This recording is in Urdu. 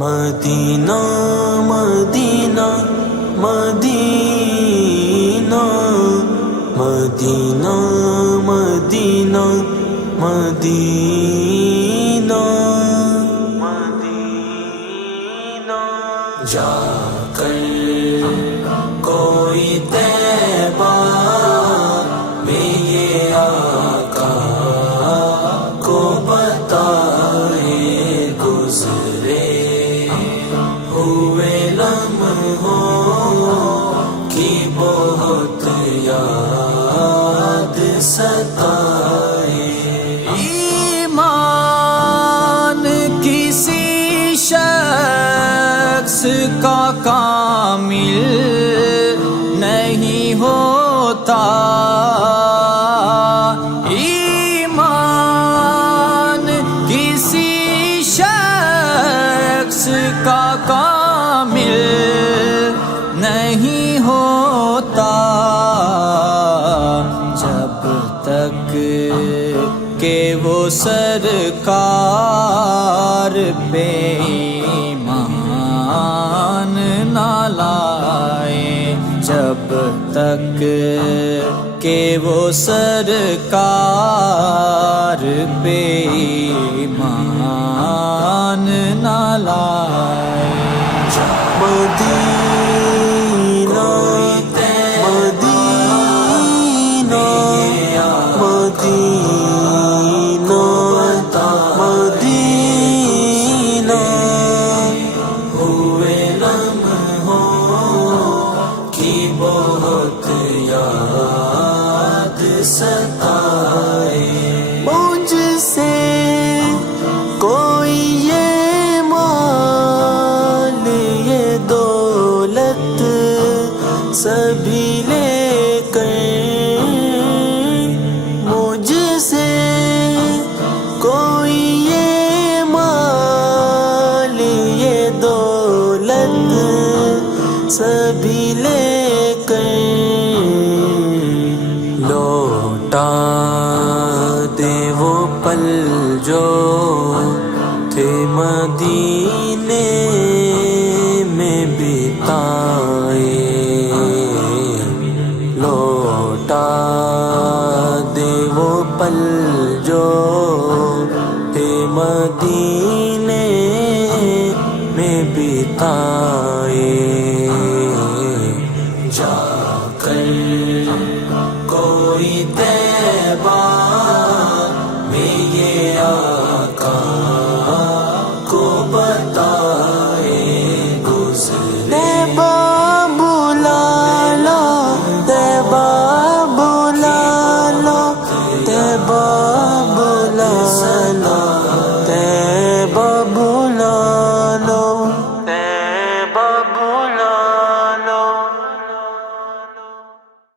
مدینہ مدینہ مدینہ مدینہ مدینہ مدینہ مدینہ جا کر کوئی طیبہ میں یہ آقا کو بتائے گزرے ہوئے لمحوں کی بہت یاد ستائے۔ ایمان کسی شخص کا کامل نہیں ہوتا، ایمان کسی شخص کا کامل نہیں ہوتا جب تک کہ وہ سرکار پہ ایمان نہ لائے، جب تک کہ وہ سرکار پہ ایمان نہ لائے۔ مدینہ مدینہ مدینہ مدینہ ہوئے لمحوں کی بہت یاد ستائے۔ مجھ سے کوئی یہ مال یہ دولت سبھی لے کر، مجھ سے کوئی یہ مال یہ دولت سبھی لے کر لوٹا دے وہ پل جو تھے مدینے میں بتائے، لوٹا دے وہ پل جو تھے مدینے میں بتائے۔ جا کر کوئی